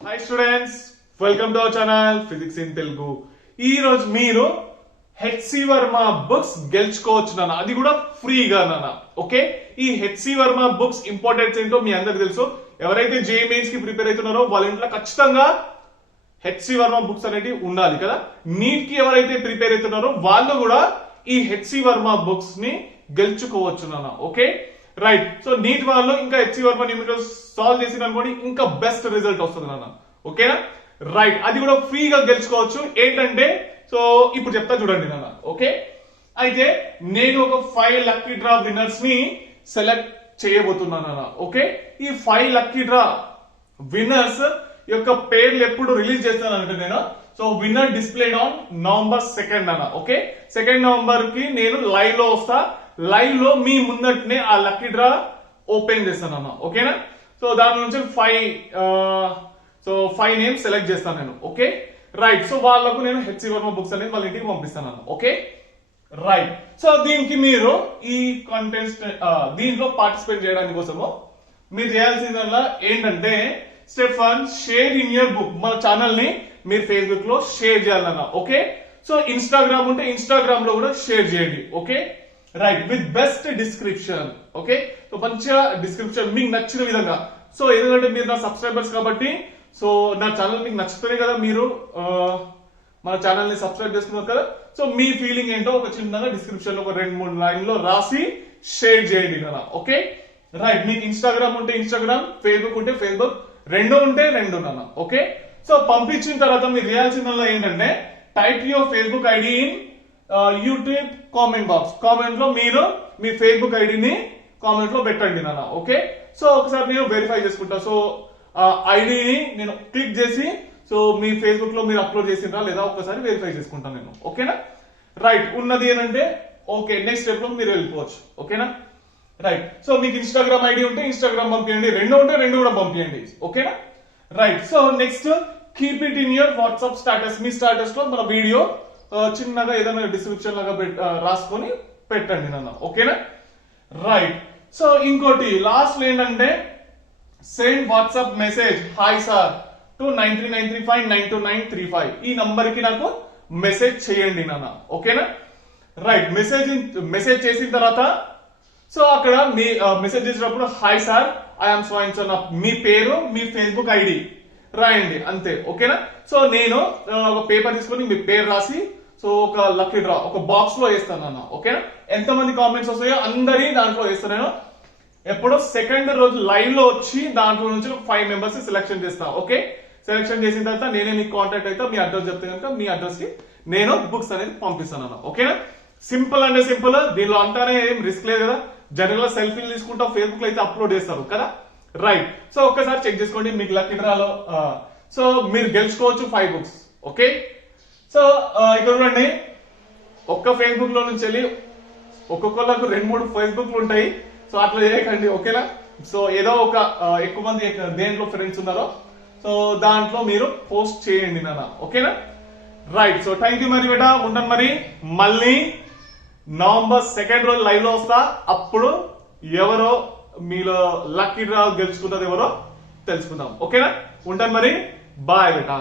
Hi students, welcome to our channel Physicsintelugu. ఈ రోజు మీరు హెచ్సి వర్మ బుక్స్ గెలుచుకోవచ్చు నాన్న, అది కూడా ఫ్రీగా నాన్న. ఓకే, ఈ హెచ్సి వర్మ బుక్స్ ఇంపార్టెన్స్ ఏంటో మీ అందరికి తెలుసు. ఎవరైతే జేఈఈ మెయిన్స్ కి ప్రిపేర్ అవుతున్నారో వాళ్ళ ఇంట్లో ఖచ్చితంగా హెచ్సి వర్మ బుక్స్ అనేవి ఉండాలి కదా. నీట్ కి ఎవరైతే ప్రిపేర్ అవుతున్నారో వాళ్ళు కూడా ఈ హెచ్సి వర్మ బుక్స్ ని గెలుచుకోవచ్చు నాన్న. Okay right. సో నీట్ వాళ్ళు ఇంకా హెచ్సి వర్మ న్యూమరికల్ సాల్వ్ చేసిన అనుకోండి ఇంకా బెస్ట్ రిజల్ట్ వస్తుంది నాన్న. ఓకేనా రైట్, అది కూడా ఫ్రీగా గెలుచుకోవచ్చు. ఏంటంటే సో ఇప్పుడు చెప్తా చూడండి నాన్న. ఓకే, అయితే నేను ఒక 5 లక్కీ డ్రా విన్నర్స్ ని సెలెక్ట్ చేయబోతున్నాను నాన్న. ఓకే, ఈ 5 లక్కీ డ్రా విన్నర్స్ యొక్క పేర్లు ఎప్పుడు రిలీజ్ చేస్తానంటే నేను so winner displayed on November 2 అన్న. ఓకే, 2 November కి నేను లైవ్ లో వస్తా. లైవ్ లో మీ ముందటనే ఆ లక్కీ డ్రా ఓపెన్ చేస్తానన్న. ఓకేనా, సో దాని నుంచి 5 నేమ్స్ సెలెక్ట్ చేస్తాను నేను. ఓకే రైట్, సో వాళ్ళకు నేను హెచ్సి వర్మ బుక్స్ అనేది వాళ్ళ ఇంటికి పంపిస్తాను. ఓకే రైట్, సో దీనికి మీరు ఈ కంటెస్ట్ దీంట్లో పార్టిసిపేట్ చేయడానికి కోసము మీరు చేయాల్సిందల్లా ఏంటంటే step 1, share in your book. మన ఛానల్ ని మీరు ఫేస్బుక్ లో షేర్ చేయాలన్న. ఓకే, సో ఇన్స్టాగ్రామ్ ఉంటే ఇన్స్టాగ్రామ్ లో కూడా షేర్ చేయండి. Okay right, with best description. Okay, so మంచిగా డిస్క్రిప్షన్ మీకు నచ్చిన విధంగా. సో ఎందుకంటే మీరు నా సబ్స్క్రైబర్స్ కాబట్టి సో నా ఛానల్ మీకు నచ్చుతుంది కదా, మీరు మన ఛానల్ ని సబ్స్క్రైబ్ చేసుకున్నారు కదా. సో మీ ఫీలింగ్ ఏంటో ఒక చిన్నగా డిస్క్రిప్షన్ లో ఒక 2-3 లైన్లో రాసి షేర్ చేయండి కదా. ఓకే రైట్, మీకు ఇన్స్టాగ్రామ్ ఉంటే ఇన్స్టాగ్రామ్, ఫేస్బుక్ ఉంటే ఫేస్బుక్, రెండు ఉంటే రెండు నాన్న. ఓకే, సో పంపించిన తర్వాత మీరు చేయాల్సిందల్లా ఏంటంటే type your Facebook ID in YouTube comment box. Comment లో మీరు మీ ఫేస్బుక్ ఐడిని కామెంట్ లో పెట్టండి నాన్న. ఓకే, సో ఒకసారి నేను వెరిఫై చేసుకుంటా. సో ఐడిని నేను క్లిక్ చేసి సో మీ ఫేస్బుక్ లో మీరు అప్లోడ్ చేసిండ్రా లేదా ఒకసారి వెరిఫై చేసుకుంటాను నేను. ఓకేనా రైట్, ఉన్నది ఏంటంటే ఓకే నెక్స్ట్ స్టెప్ లో మీరు వెళ్ళిపోవచ్చు. ఓకేనా రైట్, సో మీకు ఇన్స్టాగ్రామ్ ఐడి ఉంటే ఇన్స్టాగ్రామ్ పంపించండి, రెండు ఉంటే రెండు కూడా పంపించండి. ఓకేనా right, so next keep it in your WhatsApp status. Me status లో మన వీడియో చిన్నగా ఏదైనా డిస్క్రిప్షన్ లాగా రాసుకొని పెట్టండి నాన్న. ఓకేనా రైట్, సో ఇంకోటి లాస్ట్ ఏంటంటే send WhatsApp message hi sir to 9393592935. ఈ నంబర్ కి నాకు మెసేజ్ చేయండి నాన్న. ఓకేనా రైట్, మెసేజ్ చేసిన తర్వాత సో అక్కడ మీ మెసేజ్ చేసినప్పుడు hi sir I'm so and so, మీ పేరు మీ ఫేస్బుక్ ఐడి రాయండి అంతే. ఓకేనా, సో నేను ఒక పేపర్ తీసుకొని మీ పేరు రాసి సో ఒక లక్కీ డ్రా ఒక బాక్స్ లో వేస్తాను అన్న. ఓకేనా, ఎంతమంది కామెంట్స్ వస్తాయో అందరి దాంట్లో వేస్తాను నేను. ఎప్పుడో 2nd రోజు లైవ్ లో వచ్చి దాంట్లో నుంచి 5 మెంబర్స్ సెలెక్షన్ చేస్తా. ఓకే, సెలెక్షన్ చేసిన తర్వాత నేనే మీకు కాంటాక్ట్ అయితే మీ అడ్రస్ చెప్తే కనుక మీ అడ్రస్ కి నేను బుక్స్ అనేది పంపిస్తాను అన్న. ఓకేనా, సింపుల్ అంటే సింపుల్, దీనిలో అంటానే ఏం రిస్క్ లేదు కదా. జనరల్ గా సెల్ఫీలు తీసుకుంటా ఫేస్బుక్ లో అయితే అప్లోడ్ చేస్తారు కదా. రైట్, సో ఒక్కసారి చెక్ చేసుకోండి మీకు లక్కీ డ్రాలో సో మీరు గెలుచుకోవచ్చు 5 బుక్స్. ఓకే, సో ఇక్కడ చూడండి ఒక్క ఫేస్బుక్ లో నుంచి వెళ్ళి ఒక్కొక్కళ్ళకు 2-3 ఫేస్బుక్లు ఉంటాయి. సో అట్లా చేయకండి. ఓకేనా, సో ఏదో ఒక ఎక్కువ మంది దేంట్లో ఫ్రెండ్స్ ఉన్నారో సో దాంట్లో మీరు పోస్ట్ చేయండి నాన్న. ఓకేనా రైట్, సో థ్యాంక్ యూ మరి బేటా, ఉంటాను మరి. మళ్ళీ November 2 రోజు లైవ్ లో వస్తా. అప్పుడు ఎవరో మీలో లక్కీ డ్రా గెలుచుకున్నది ఎవరో తెలుసుకుందాం. ఓకేనా, ఉంటాను మరి, బాయ్ బేటా.